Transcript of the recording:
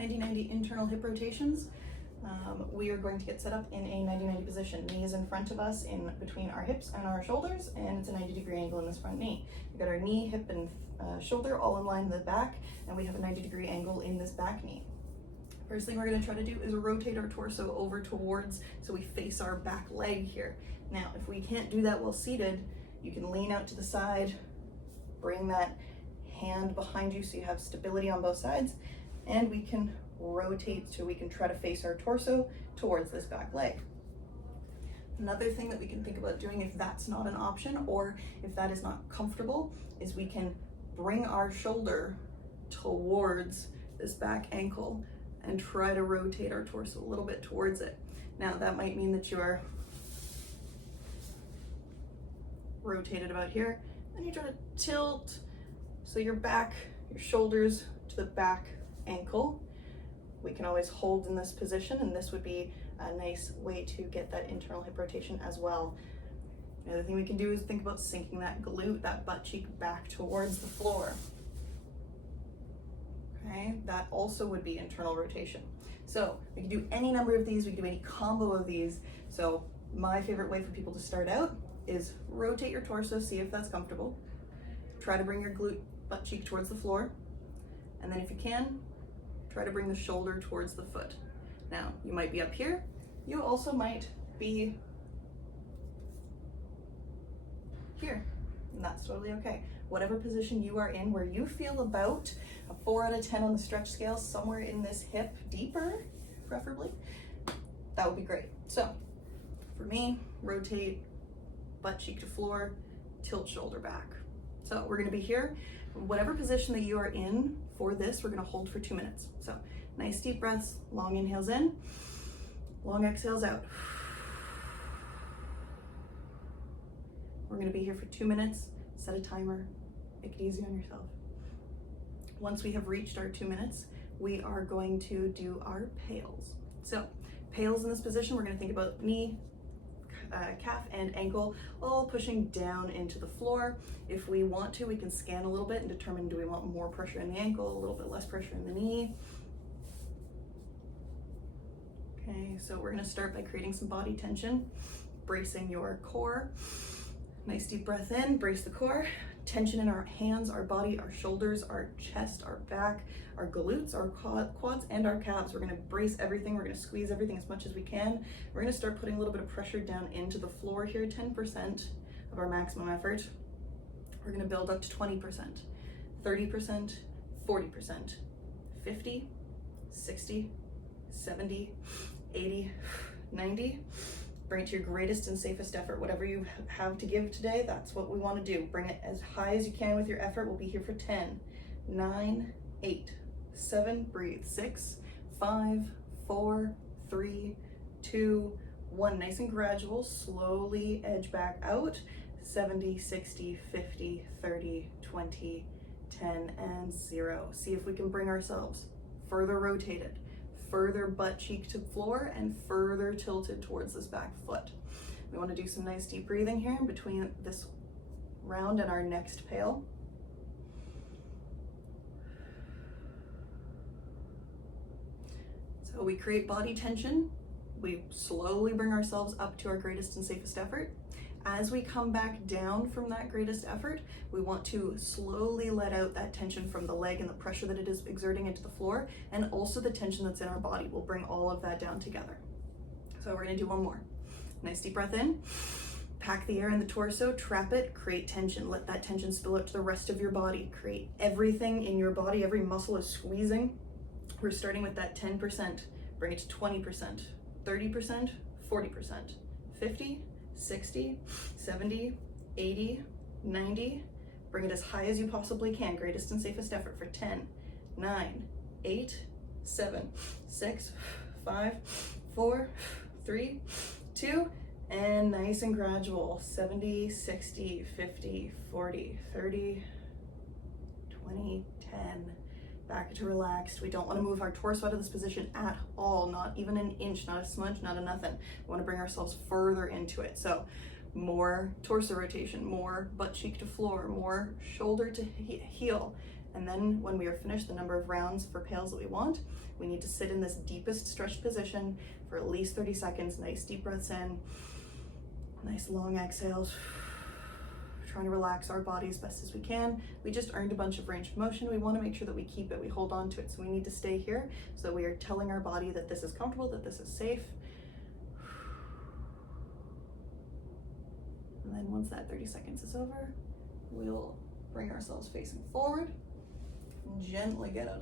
90-90 internal hip rotations. We are going to get set up in a 90-90 position. Knees in front of us in between our hips and our shoulders, and it's a 90-degree angle in this front knee. We've got our knee, hip, and shoulder all in line in the back, and we have a 90-degree angle in this back knee. First thing we're going to try to do is rotate our torso over towards, so we face our back leg here. Now, if we can't do that while seated, you can lean out to the side, bring that hand behind you so you have stability on both sides, and we can rotate so we can try to face our torso towards this back leg. Another thing that we can think about doing if that's not an option, or if that is not comfortable, is we can bring our shoulder towards this back ankle and try to rotate our torso a little bit towards it. Now that might mean that you are rotated about here, and you try to tilt so your back, your shoulders to the back ankle. We can always hold in this position, and this would be a nice way to get that internal hip rotation as well. The other thing we can do is think about sinking that glute, that butt cheek back towards the floor. Okay, that also would be internal rotation. So we can do any number of these, we can do any combo of these. So my favorite way for people to start out is rotate your torso, see if that's comfortable. Try to bring your glute, butt cheek towards the floor. And then if you can, try to bring the shoulder towards the foot. Now, you might be up here. You also might be here, and that's totally okay. Whatever position you are in, where you feel about a 4 out of 10 on the stretch scale, somewhere in this hip, deeper, preferably, that would be great. So, for me, rotate, butt cheek to floor, tilt shoulder back. So we're gonna be here. Whatever position that you are in for this, we're gonna hold for 2 minutes. So nice deep breaths, long inhales in, long exhales out. We're gonna be here for 2 minutes, set a timer, make it easy on yourself. Once we have reached our 2 minutes, we are going to do our PAILs. So PAILs in this position, we're gonna think about knee, calf and ankle all pushing down into the floor. If we want to, we can scan a little bit and determine, do we want more pressure in the ankle, a little bit less pressure in the knee. Okay, so we're gonna start by creating some body tension, bracing your core. Nice deep breath in, brace the core. Tension in our hands, our body, our shoulders, our chest, our back, our glutes, our quads, and our calves. We're gonna brace everything. We're gonna squeeze everything as much as we can. We're gonna start putting a little bit of pressure down into the floor here, 10% of our maximum effort. We're gonna build up to 20%, 30%, 40%, 50, 60, 70, 80, 90. Bring it to your greatest and safest effort. Whatever you have to give today, that's what we want to do. Bring it as high as you can with your effort. We'll be here for 10, 9, 8, 7, breathe, 6, 5, 4, 3, 2, 1. Nice and gradual, slowly edge back out. 70, 60, 50, 30, 20, 10, and 0. See if we can bring ourselves further rotated, further butt cheek to floor, and further tilted towards this back foot. We want to do some nice deep breathing here in between this round and our next PAIL. So we create body tension. We slowly bring ourselves up to our greatest and safest effort. As we come back down from that greatest effort, we want to slowly let out that tension from the leg and the pressure that it is exerting into the floor, and also the tension that's in our body. We'll bring all of that down together. So we're gonna do one more. Nice deep breath in, pack the air in the torso, trap it, create tension. Let that tension spill out to the rest of your body. Create everything in your body, every muscle is squeezing. We're starting with that 10%, bring it to 20%, 30%, 40%, 50, 60, 70, 80, 90. Bring it as high as you possibly can. Greatest and safest effort for 10, 9, 8, 7, 6, 5, 4, 3, 2, and nice and gradual. 70, 60, 50, 40, 30, 20, 10. Back to relaxed. We don't want to move our torso out of this position at all, not even an inch, not a smudge, not a nothing. We want to bring ourselves further into it. So more torso rotation, more butt cheek to floor, more shoulder to heel, And then when we are finished the number of rounds for PAILs that we want, we need to sit in this deepest stretched position for at least 30 seconds. Nice deep breaths in, nice long exhales. Trying to relax our body as best as we can. We just earned a bunch of range of motion. We want to make sure that we keep it, we hold on to it. So we need to stay here so that we are telling our body that this is comfortable, that this is safe. And then once that 30 seconds is over, we'll bring ourselves facing forward, gently get out of